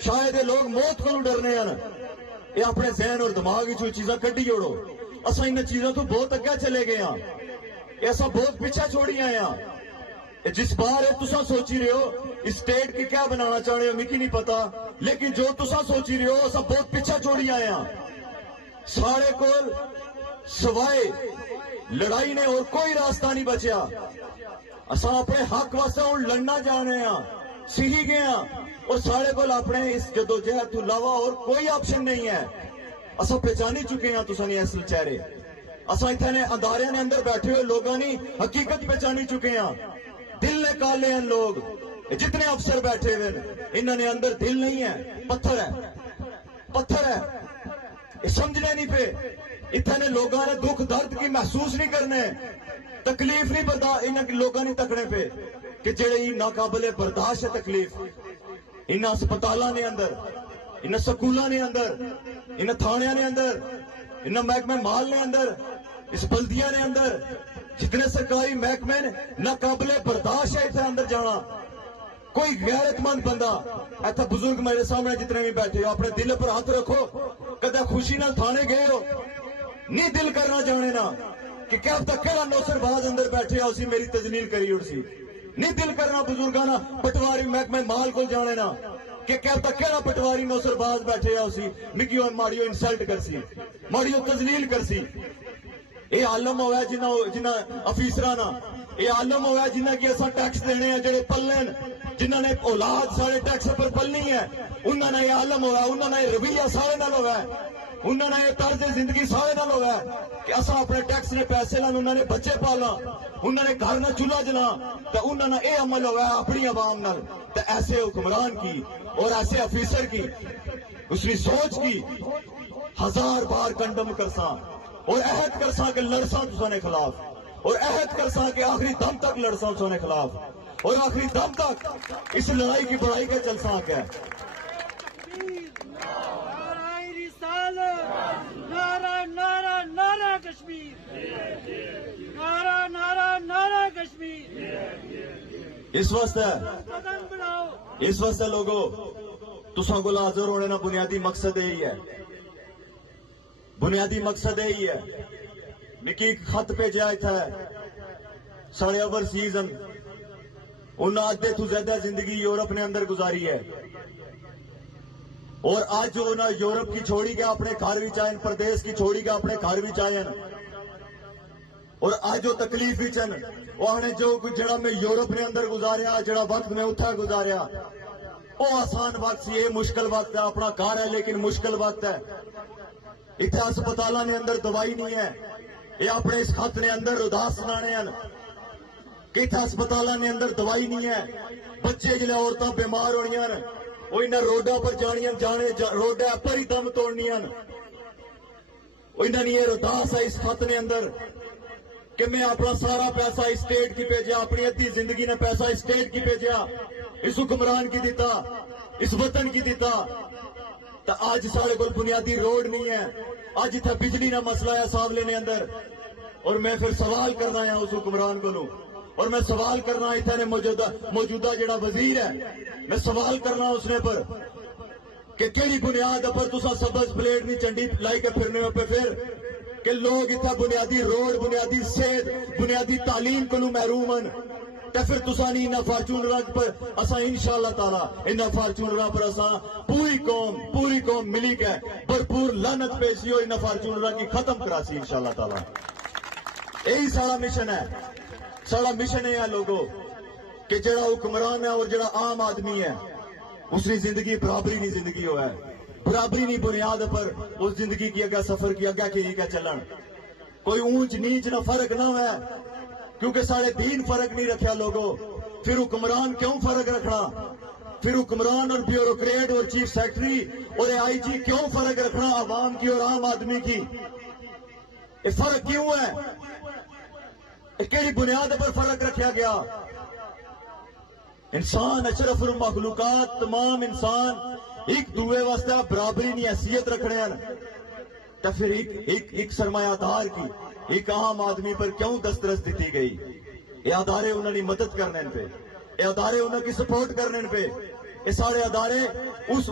شاید یہ لوگ موت کو ڈرنے ہیں، یہ اپنے ذہن اور دماغ کی چیزاں کڈی جوڑو. اصا ان چیزوں تو بہت اگے چلے گئے ہیں، ایسا بہت پیچھے چھوڑی آئے ہیں. جس بار تسا سوچی رہے ہو اسٹیٹ کی کیا بنانا چاہ رہے ہو مجھے نہیں پتا، لیکن جو تسا سوچی رہے ہو ایسا بہت پیچھے چھوڑی آئے ہیں. سارے کو سوائے لڑائی نے اور کوئی راستہ نہیں بچیا. اصا اپنے حق واسطے ہوں لڑنا جا رہے ہیں، سیکھی گئے ہیں، اور سارے کو اپنے اس جدوجہد تو علاوہ اور کوئی آپشن نہیں ہے. اصا پہچانی چکے ہیں تسا نہیں اصل چہرے. اصا اتنے ادارے نے اندر بیٹھے ہوئے لوگوں نے حقیقت پہچانی چکے ہیں. دل نے کالے ہیں لوگ، جتنے افسر بیٹھے ہوئے انہوں نے اندر دل نہیں ہے، پتھر ہے، پتھر ہے. یہ سمجھنے نہیں پہ. اتنے لوگوں نے دکھ درد کی محسوس نہیں کرنے، تکلیف نہیں برداشت ان لوگوں نے تکنے پہ کہ جڑے ناقابل برداشت ہے تکلیف. ان اسپتالوں نے اندر، ان سکولوں نے اندر، ان تھانے نے اندر، ان محکمہ مال نے اندر، اس بلدیاں نے اندر، جتنے سرکاری محکمے ناقابل برداشت ہے اتنے اندر جانا. کوئی غیرت مند بندہ ایسا بزرگ میرے سامنے جتنے بھی بیٹھے ہو اپنے دل پر ہاتھ رکھو. کدے خوشی نہ تھانے گئے ہو؟ نہیں دل کرنا جانے نا کہ کیا اب تک کہڑا نوسر باز اندر بیٹھے ہو اسی میری تجلیل کری اڑ سی. نہیں دل کرنا بزرگانا پٹواری محکمہ مال کو جانے نا کہ کیا اب تک کہڑا پٹواری نوسر باز بیٹھے ہو اسی مکیو ماڑیو انسلٹ کر سی، ماڑیو تجلیل کر سی. یہ عالم ہوا جنہ افیسرانا، یہ عالم ہوا جنہ کی ایسا ٹیکس دینے ہیں جڑے پلن، جنہوں نے اولاد سارے ٹیکس پر پلنی ہے. انہوں نے یہ عالم ہوا، انہوں نے یہ رویہ سارے نال ہوا ہے، انہوں نے یہ طرز زندگی سارے نال ہوا ہے کہ اصا اپنے ٹیکس نے پیسے لان، انہوں نے بچے پالا، انہوں نے گھر نہ چولہا جلا، تو انہوں نے یہ عمل ہوا ہے اپنی عوام نال. تو ایسے حکمران کی اور ایسے افیسر کی اس کی سوچ کی ہزار بار کنڈم کرساں اور عہد کرساں کہ لڑساں تسانے خلاف، اور عہد کرساں کہ آخری دم تک لڑساں تسانے خلاف، اور آخری دم تک اس لڑائی کی بڑائی کے چلساں کے. نعرہ نعرہ نعرہ کشمیر، نعرہ نعرہ نعرہ کشمیر. اس واسطے لوگوں تساں کو حاضر ہونے نا بنیادی مقصد یہی ہے، بنیادی مقصد یہی ہے. مکی ایک خط بھیجا تھا ساڑھے اوورسیز انہوں نے تو زیادہ زندگی یورپ نے اندر گزاری ہے، اور آج جو انہوں نے یورپ کی چھوڑی گیا اپنے گھر بھی چاہیں، پردیش کی چھوڑی گیا اپنے گھر بھی چاہیں، اور آج جو تکلیف بھی چن وہ نے جو جڑا میں یورپ نے اندر گزاریا، جڑا وقت میں اتھا گزاریا وہ آسان وقت سی. یہ مشکل وقت ہے، اپنا کار ہے لیکن مشکل وقت ہے. اتنے ہسپتالوں نے اندر دوائی نہیں ہے. یہ اپنے اس خط نے اندر اداس سنانے ہیں کہ اتنے ہسپتالوں نے اندر دوائی نہیں ہے. بچے جلے عورتیں بیمار ہونی ہیں وہ انہیں روڈا پر جانیاں جانے روڈا پر ہی دم توڑنی ہیں. انہوں نے یہ رداس ہے اس خط نے اندر کہ میں اپنا سارا پیسہ اسٹیٹ کی بھیجا، اپنی ادھی زندگی نے پیسہ اسٹیٹ کی بھیجا، اس حکمران کی دیتا، اس وطن کی دیتا. تو آج سارے کو بنیادی روڈ نہیں ہے، آج اتنا بجلی نہ مسئلہ ہے ساولے نے اندر. اور میں پھر سوال کرنا ہے اس حکمران کو لوں، اور میں سوال کرنا اتنے موجودہ جڑا وزیر ہے، میں سوال کرنا اس نے پر کہ کیڑی بنیاد پر تسا سبز پلیٹ نہیں چنڈی لائی کے پھرنے پہ پھر کہ لوگ اتنا بنیادی روڈ، بنیادی صحت، بنیادی تعلیم کو محروم ہیں. تو پھر تسا نہیں انہاں فارچونراں پر اساں انشاءاللہ تعالی انہاں فارچونراں پر اساں پوری قوم ملی کے بھرپور لعنت پیشی ہو انہاں فارچونراں کی ختم کراسی انشاءاللہ تعالی. یہی سارا مشن ہے. سارا مشن ہے لوگوں کہ جڑا حکمران ہے اور جڑا عام آدمی ہے اس کی زندگی برابری نہیں زندگی ہوا ہے. برابری نہیں بنیاد پر اس زندگی کی اگہ سفر کی اگہ کی چلن، کوئی اونچ نیچ نہ فرق نہ ہوا ہے، کیونکہ سارے دین فرق نہیں رکھا لوگوں. پھر حکمران کیوں فرق رکھنا؟ پھر حکمران اور بیوروکریٹ اور چیف سیکرٹری اور آئی جی کیوں فرق رکھنا عوام کی اور عام آدمی کی؟ یہ فرق کیوں ہے؟ کیڑی بنیاد پر فرق رکھا گیا؟ انسان اشرف المخلوقات، تمام انسان ایک دوے واسطے برابری نہیں حیثیت رکھنے ہیں. تو پھر ایک سرمایہ دار کی ایک عام آدمی پر کیوں دسترس دیتی گئی؟ یہ ادارے انہوں نے مدد کرنے پہ، یہ ادارے انہوں کی سپورٹ کرنے پہ، یہ سارے ادارے اس